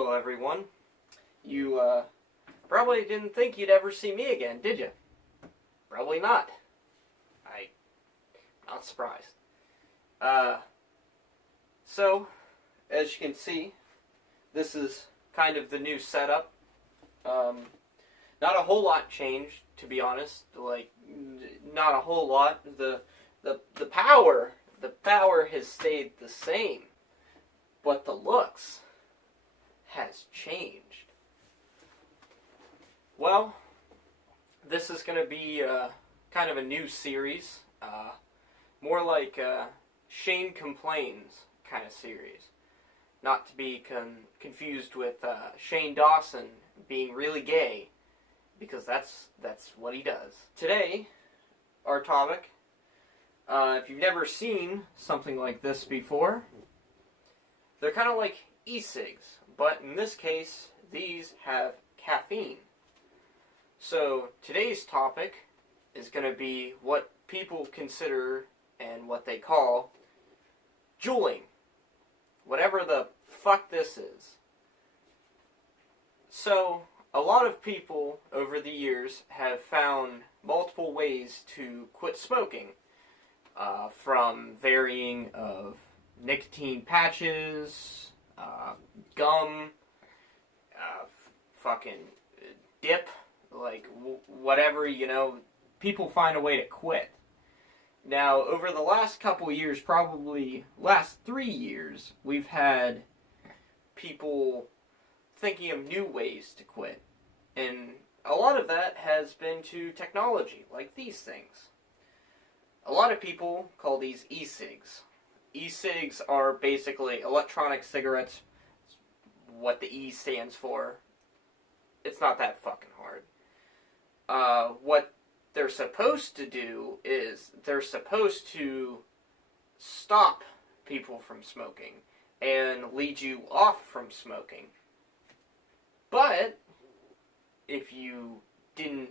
Hello everyone. You probably didn't think you'd ever see me again, did you? Probably not. I'm not surprised. So, as you can see, this is kind of the new setup. Not a whole lot changed, to be honest. Like, not a whole lot. The power has stayed the same, but the looks has changed. Well, this is going to be kind of a new series, more like Shane Complains kind of series. Not to be confused with Shane Dawson being really gay, because that's what he does. Today, our topic, if you've never seen something like this before, they're kind of like e-cigs, but in this case, these have caffeine. So today's topic is going to be what people consider and what they call juuling. Whatever the fuck this is. So, a lot of people over the years have found multiple ways to quit smoking. From varying of nicotine patches, gum, fucking dip, like whatever, people find a way to quit. Now, over the last couple years, probably last 3 years, we've had people thinking of new ways to quit. And a lot of that has been to technology, like these things. A lot of people call these e-cigs. E-cigs are basically electronic cigarettes. It's what the E stands for. It's not that fucking hard. What they're supposed to do is they're supposed to stop people from smoking and lead you off from smoking. But if you didn't,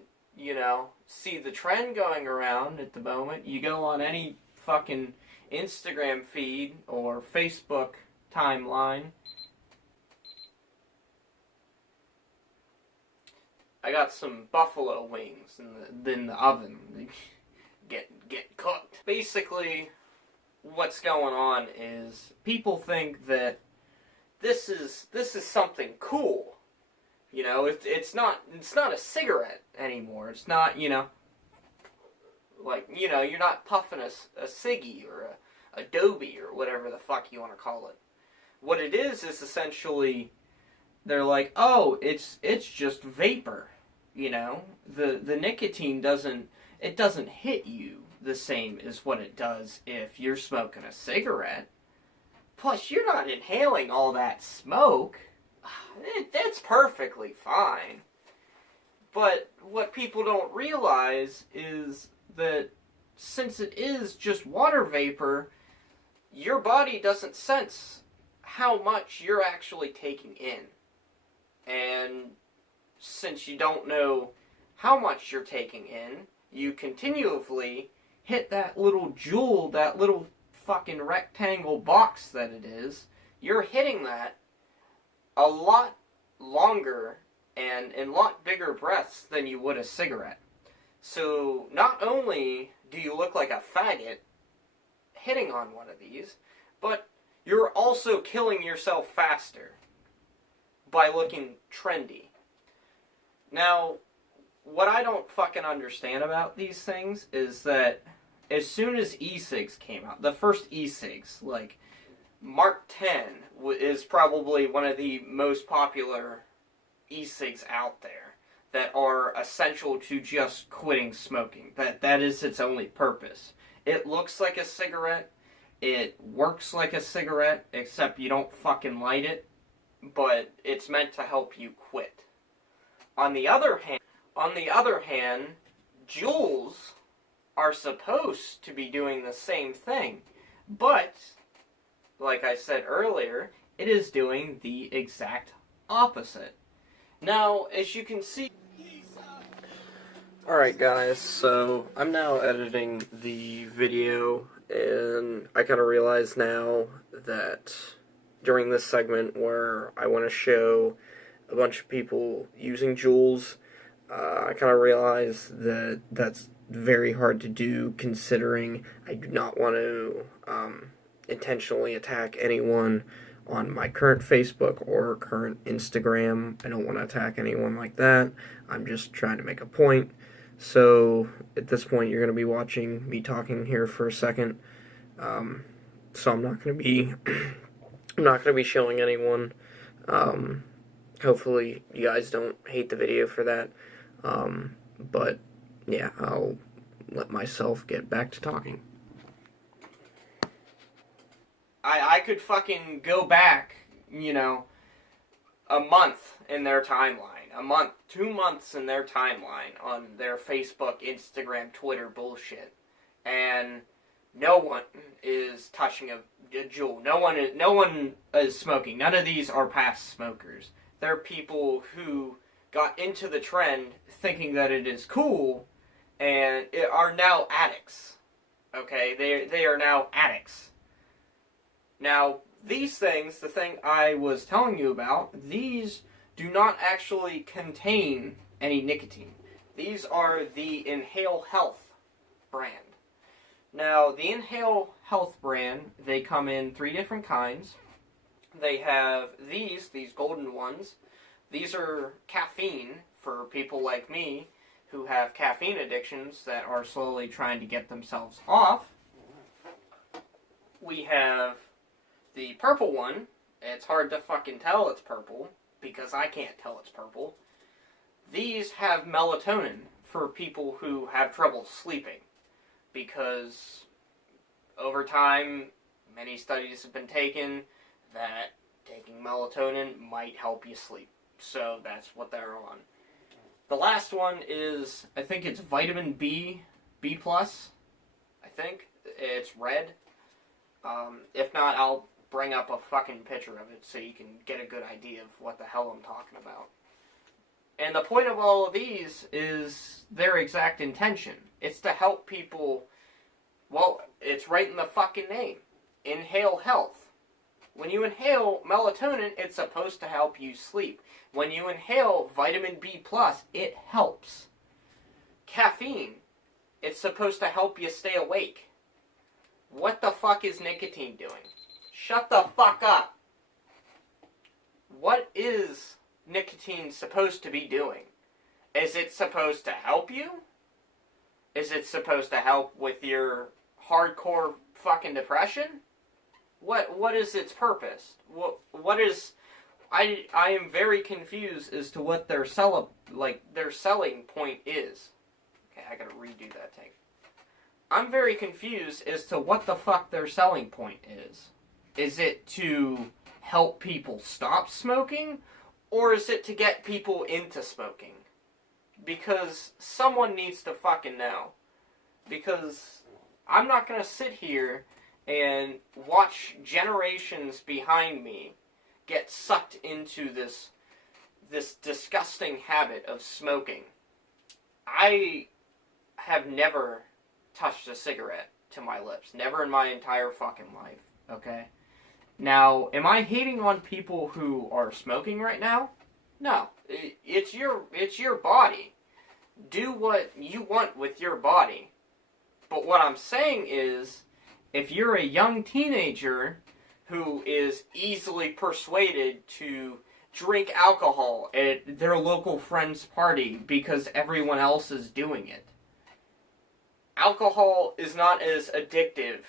see the trend going around at the moment, you go on any fucking Instagram feed or Facebook timeline. I got some buffalo wings in the oven. Get cooked. Basically, what's going on is people think that this is something cool. It's not a cigarette anymore. It's not, you're not puffing a ciggy or a Adobe or whatever the fuck you want to call it. What it is essentially, they're like, oh, it's just vapor. The nicotine doesn't hit you the same as what it does if you're smoking a cigarette. Plus, you're not inhaling all that smoke. That's perfectly fine. But what people don't realize is that since it is just water vapor, your body doesn't sense how much you're actually taking in. And since you don't know how much you're taking in, you continually hit that little jewel, that little fucking rectangle box that it is. You're hitting that a lot longer and in a lot bigger breaths than you would a cigarette. So not only do you look like a faggot hitting on one of these, but you're also killing yourself faster by looking trendy. Now, what I don't fucking understand about these things is that as soon as e-cigs came out, the first e-cigs, like Mark 10 is probably one of the most popular e-cigs out there that are essential to just quitting smoking. That is its only purpose. It looks like a cigarette. It works like a cigarette, except you don't fucking light it. But it's meant to help you quit. On the other hand, Juuls are supposed to be doing the same thing, but like I said earlier, it is doing the exact opposite. Now, as you can see... Alright guys, so I'm now editing the video, and I kind of realize now that during this segment where I want to show a bunch of people using Juuls. I kind of realize that that's very hard to do, considering I do not want to intentionally attack anyone on my current Facebook or current Instagram. I don't want to attack anyone like that. I'm just trying to make a point. So at this point, you're going to be watching me talking here for a second. So I'm not going to be I'm not going to be showing anyone. Hopefully you guys don't hate the video for that. But yeah, I'll let myself get back to talking. I could fucking go back, a month in their timeline. A month, 2 months in their timeline on their Facebook, Instagram, Twitter bullshit. And no one is touching a Juul. No one is smoking. None of these are past smokers. They're people who got into the trend thinking that it is cool and are now addicts. Okay? They are now addicts. Now, these things, the thing I was telling you about, these do not actually contain any nicotine. These are the Inhale Health brand. Now, the Inhale Health brand, they come in 3 different kinds. They have these golden ones. These are caffeine for people like me who have caffeine addictions that are slowly trying to get themselves off. We have the purple one. It's hard to fucking tell it's purple because I can't tell it's purple. These have melatonin for people who have trouble sleeping because over time many studies have been taken that taking melatonin might help you sleep. So that's what they're on. The last one is, I think it's vitamin B+, I think. It's red. If not, I'll bring up a fucking picture of it so you can get a good idea of what the hell I'm talking about. And the point of all of these is their exact intention. It's to help people, well, it's right in the fucking name. Inhale Health. When you inhale melatonin, it's supposed to help you sleep. When you inhale vitamin B+, it helps. Caffeine, it's supposed to help you stay awake. What the fuck is nicotine doing? Shut the fuck up. What is nicotine supposed to be doing? Is it supposed to help you? Is it supposed to help with your hardcore fucking depression? What is its purpose? What is... I am very confused as to what their selling point is. Okay, I gotta redo that take. I'm very confused as to what the fuck their selling point is. Is it to help people stop smoking? Or is it to get people into smoking? Because someone needs to fucking know. Because I'm not gonna sit here and watch generations behind me get sucked into this disgusting habit of smoking. I have never touched a cigarette to my lips. Never in my entire fucking life, okay? Now, am I hating on people who are smoking right now? No. It's your body. Do what you want with your body. But what I'm saying is, if you're a young teenager who is easily persuaded to drink alcohol at their local friend's party because everyone else is doing it, alcohol is not as addictive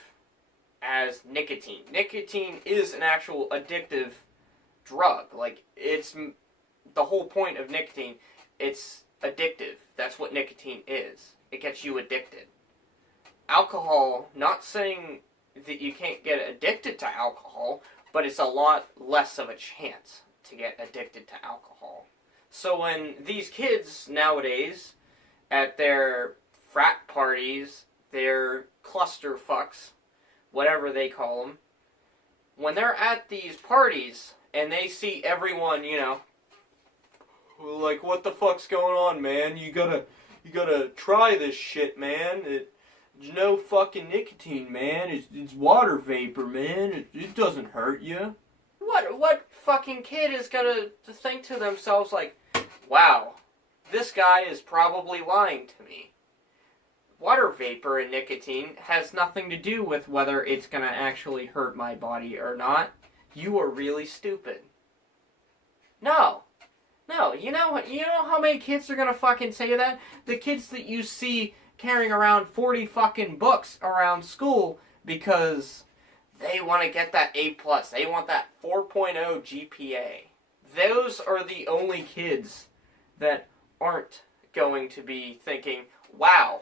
as nicotine. Nicotine is an actual addictive drug. Like, it's the whole point of nicotine. It's addictive. That's what nicotine is. It gets you addicted. Alcohol, not saying that you can't get addicted to alcohol, but it's a lot less of a chance to get addicted to alcohol. So when these kids nowadays, at their frat parties, their cluster fucks, whatever they call them, when they're at these parties and they see everyone, like, what the fuck's going on, man? You gotta try this shit, man. There's no fucking nicotine, man. It's water vapor, man. It doesn't hurt you. What fucking kid is gonna think to themselves like, wow, this guy is probably lying to me. Water vapor and nicotine has nothing to do with whether it's gonna actually hurt my body or not. You are really stupid. No. No, you know how many kids are gonna fucking say that? The kids that you see carrying around 40 fucking books around school because they want to get that A+. They want that 4.0 GPA. Those are the only kids that aren't going to be thinking, wow,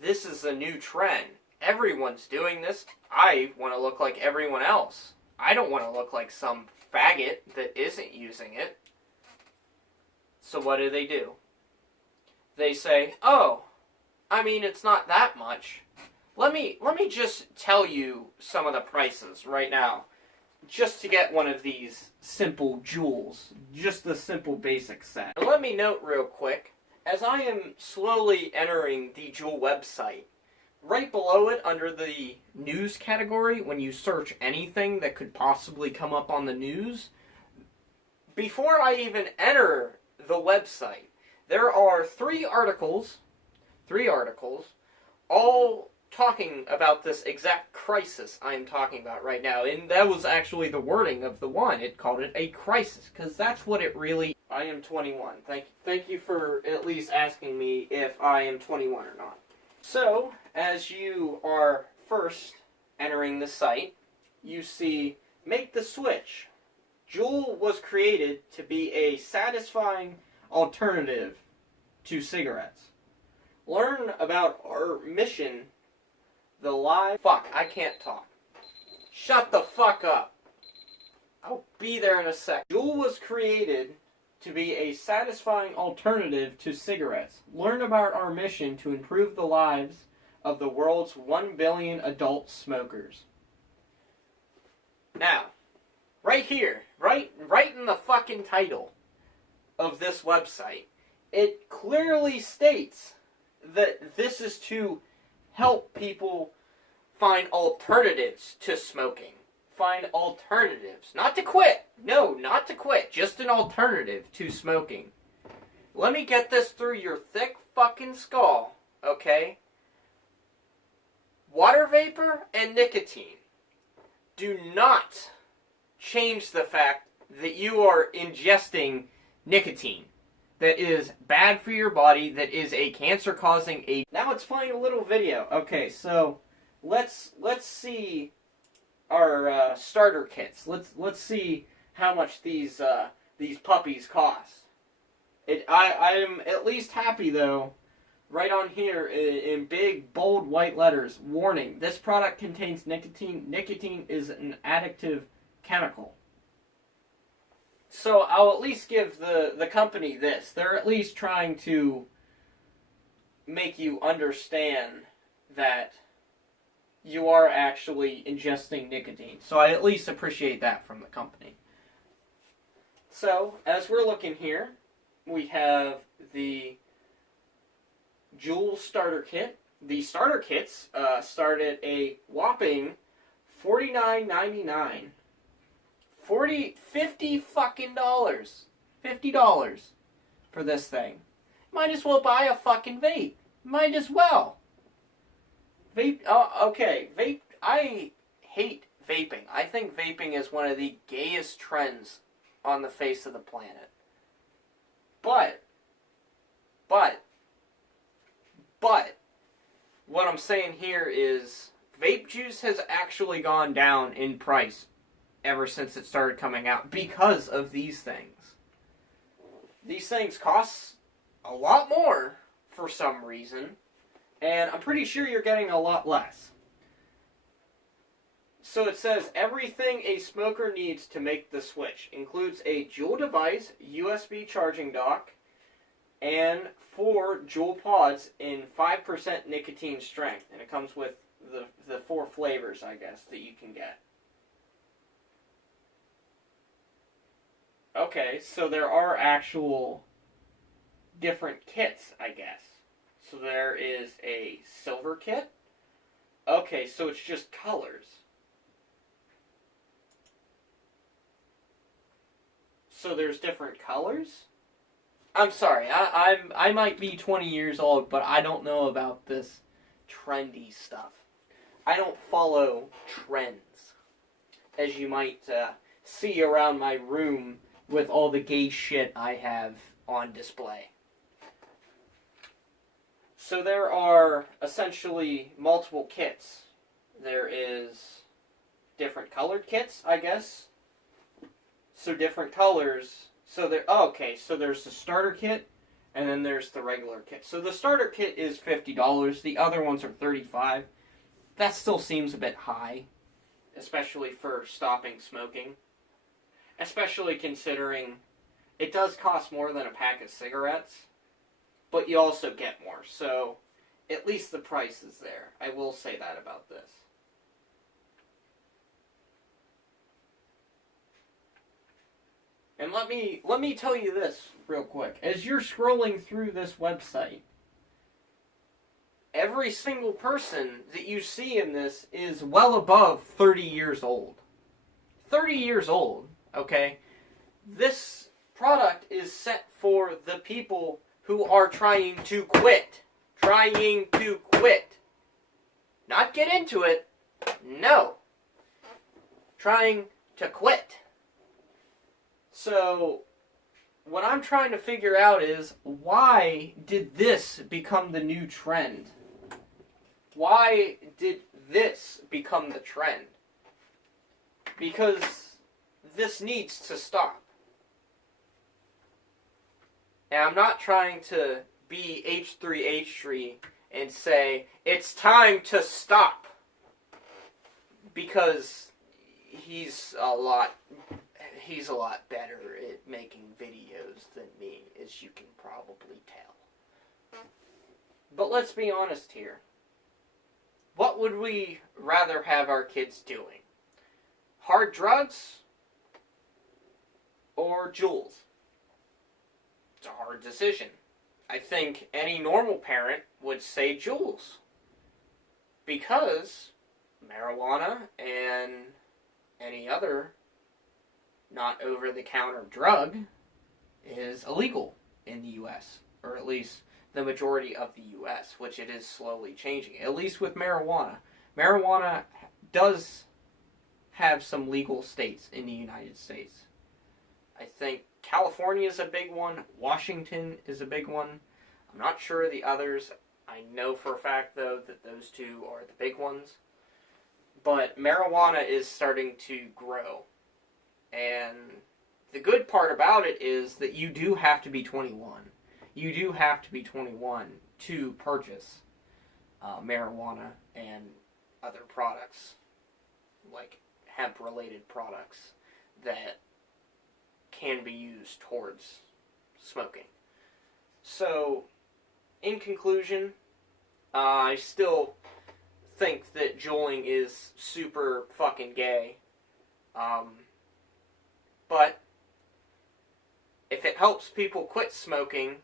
this is a new trend. Everyone's doing this. I want to look like everyone else. I don't want to look like some faggot that isn't using it. So what do? They say, oh, I mean, it's not that much. Let me just tell you some of the prices right now. Just to get one of these simple jewels. Just the simple basic set. And let me note real quick, as I am slowly entering the Juul website, right below it under the news category, when you search anything that could possibly come up on the news, before I even enter the website, there are three articles, all talking about this exact crisis I'm talking about right now. And that was actually the wording of the one. It called it a crisis, because that's what it really... I am 21. Thank you for at least asking me if I am 21 or not. So, as you are first entering the site, you see, make the switch. Juul was created to be a satisfying alternative to cigarettes. Learn about our mission, the live... Fuck, I can't talk. Shut the fuck up. I'll be there in a sec. Juul was created to be a satisfying alternative to cigarettes. Learn about our mission to improve the lives of the world's 1 billion adult smokers. Now, right here, right in the fucking title of this website, it clearly states that this is to help people find alternatives to smoking. Find alternatives. Not to quit. No, not to quit. Just an alternative to smoking. Let me get this through your thick fucking skull, okay? Water vapor and nicotine do not change the fact that you are ingesting nicotine that is bad for your body, that is a cancer-causing agent. Now it's playing a little video. Okay, so let's see our starter kits. Let's see how much these puppies cost. I am at least happy though. Right on here in big bold white letters, warning: this product contains nicotine. Nicotine is an addictive chemical. So I'll at least give the company this. They're at least trying to make you understand that you are actually ingesting nicotine. So I at least appreciate that from the company. So, as we're looking here, we have the Juul starter kit. The starter kits start at a whopping $49.99. $50 fucking dollars. $50 for this thing. Might as well buy a fucking vape. Might as well. Vape, okay, vape, I hate vaping. I think vaping is one of the gayest trends on the face of the planet. But, what I'm saying here is, vape juice has actually gone down in price ever since it started coming out because of these things. These things cost a lot more for some reason, and I'm pretty sure you're getting a lot less. So it says, everything a smoker needs to make the switch includes a Juul device, USB charging dock, and 4 Juul pods in 5% nicotine strength. And it comes with the 4 flavors, I guess, that you can get. Okay, so there are actual different kits, I guess. So there is a silver kit. Okay, so it's just colors. So there's different colors? I'm sorry, I might be 20 years old, but I don't know about this trendy stuff. I don't follow trends, as you might see around my room with all the gay shit I have on display. So there are essentially multiple kits. There is different colored kits, I guess. So different colors. So so there's the starter kit, and then there's the regular kit. So the starter kit is $50. The other ones are $35. That still seems a bit high, especially for stopping smoking. Especially considering it does cost more than a pack of cigarettes, but you also get more. So at least the price is there. I will say that about this. And let me tell you this real quick. As you're scrolling through this website, every single person that you see in this is well above 30 years old. 30 years old, okay? This product is set for the people who are trying to quit. Trying to quit. Not get into it. No. Trying to quit. So, what I'm trying to figure out is, why did this become the new trend? Why did this become the trend? Because this needs to stop. And I'm not trying to be H3H3 and say, it's time to stop. Because he's a lot better at making videos than me, as you can probably tell. But let's be honest here. What would we rather have our kids doing? Hard drugs or Juuls? It's a hard decision. I think any normal parent would say Juuls. Because marijuana and any other not over-the-counter drug is illegal in the U.S., or at least the majority of the U.S., which it is slowly changing, at least with marijuana. Marijuana does have some legal states in the United States. I think California is a big one. Washington is a big one. I'm not sure of the others. I know for a fact, though, that those two are the big ones. But marijuana is starting to grow. And the good part about it is that you do have to be 21. You do have to be 21 to purchase marijuana and other products, like hemp-related products that can be used towards smoking. So, in conclusion, I still think that juuling is super fucking gay. But if it helps people quit smoking,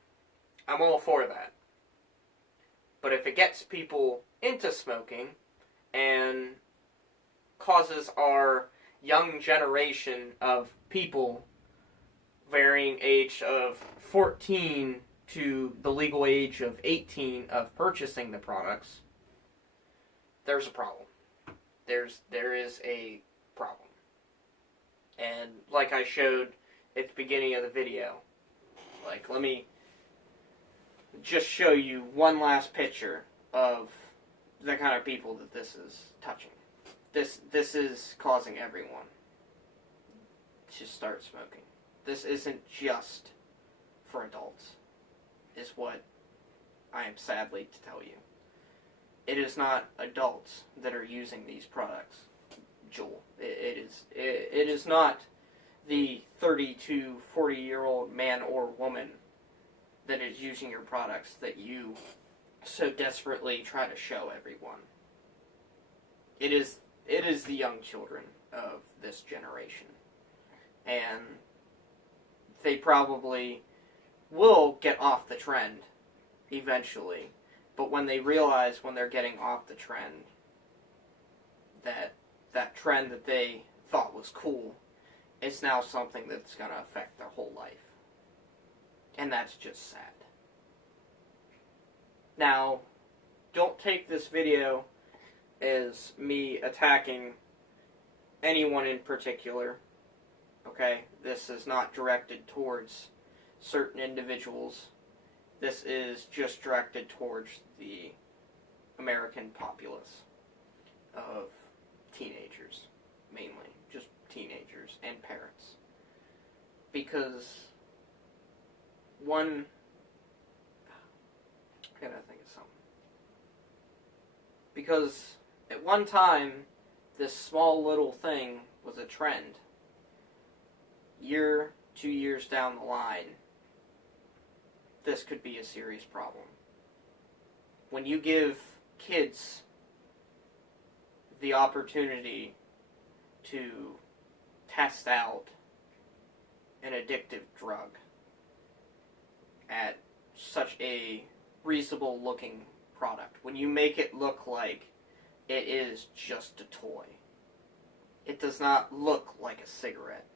I'm all for that. But if it gets people into smoking and causes our young generation of people varying age of 14 to the legal age of 18 of purchasing the products, there's a problem. There is a problem. And like I showed at the beginning of the video, like, let me just show you one last picture of the kind of people that this is touching. This is causing everyone to start smoking. This isn't just for adults, is what I am sadly to tell you. It is not adults that are using these products, Juul. It is not the 30 to 40-year-old man or woman that is using your products that you so desperately try to show everyone. It is the young children of this generation. And they probably will get off the trend eventually. But when they realize when they're getting off the trend that trend that they thought was cool it's now something that's going to affect their whole life. And that's just sad. Now, don't take this video as me attacking anyone in particular. Okay? This is not directed towards certain individuals. This is just directed towards the American populace of teenagers, mainly. Just teenagers and parents. Because I gotta think of something. Because at one time, this small little thing was a trend. Year, 2 years down the line, this could be a serious problem. When you give kids the opportunity to test out an addictive drug at such a reasonable looking product, when you make it look like it is just a toy, it does not look like a cigarette.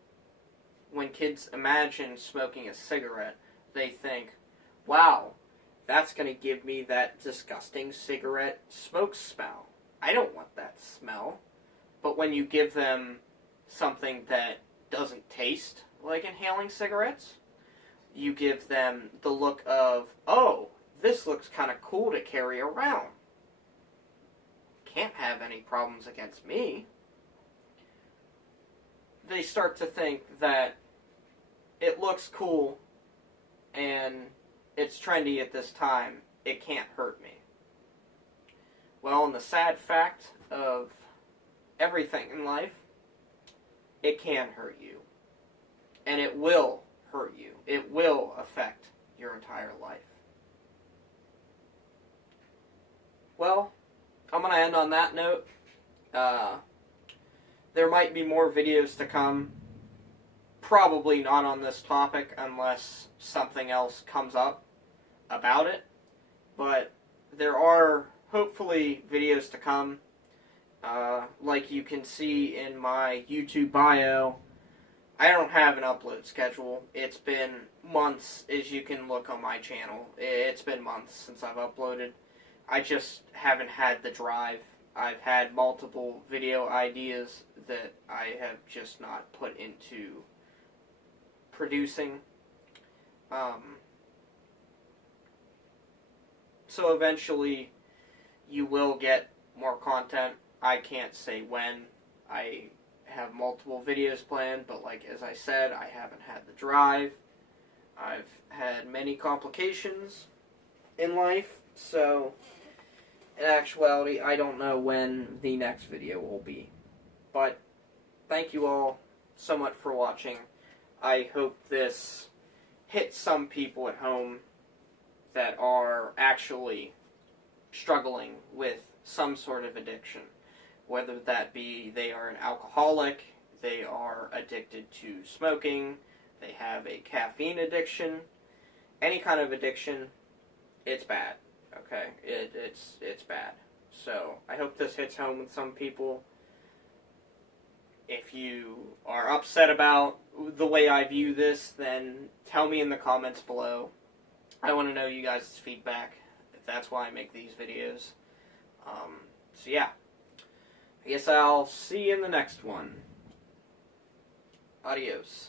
When kids imagine smoking a cigarette, they think, wow, that's going to give me that disgusting cigarette smoke smell. I don't want that smell. But when you give them something that doesn't taste like inhaling cigarettes, you give them the look of, oh, this looks kind of cool to carry around. Can't have any problems against me. They start to think that it looks cool and it's trendy at this time, it can't hurt me. Well, and the sad fact of everything in life, it can hurt you. And it will hurt you. It will affect your entire life. Well, I'm going to end on that note. There might be more videos to come. Probably not on this topic unless something else comes up about it. But there are hopefully videos to come. Like you can see in my YouTube bio, I don't have an upload schedule. It's been months, as you can look on my channel. It's been months since I've uploaded. I just haven't had the drive. I've had multiple video ideas that I have just not put into producing. So eventually you will get more content. I can't say when. I have multiple videos planned, but like as I said, I haven't had the drive. I've had many complications in life, so in actuality, I don't know when the next video will be. But thank you all so much for watching. I hope this hits some people at home that are actually struggling with some sort of addiction. Whether that be they are an alcoholic, they are addicted to smoking, they have a caffeine addiction, any kind of addiction, it's bad. Okay, it's bad. So I hope this hits home with some people. If you are upset about the way I view this, then tell me in the comments below. I want to know you guys' feedback. That's why I make these videos. So yeah, I guess I'll see you in the next one. Adios.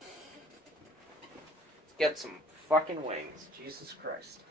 Let's get some fucking wings. Jesus Christ.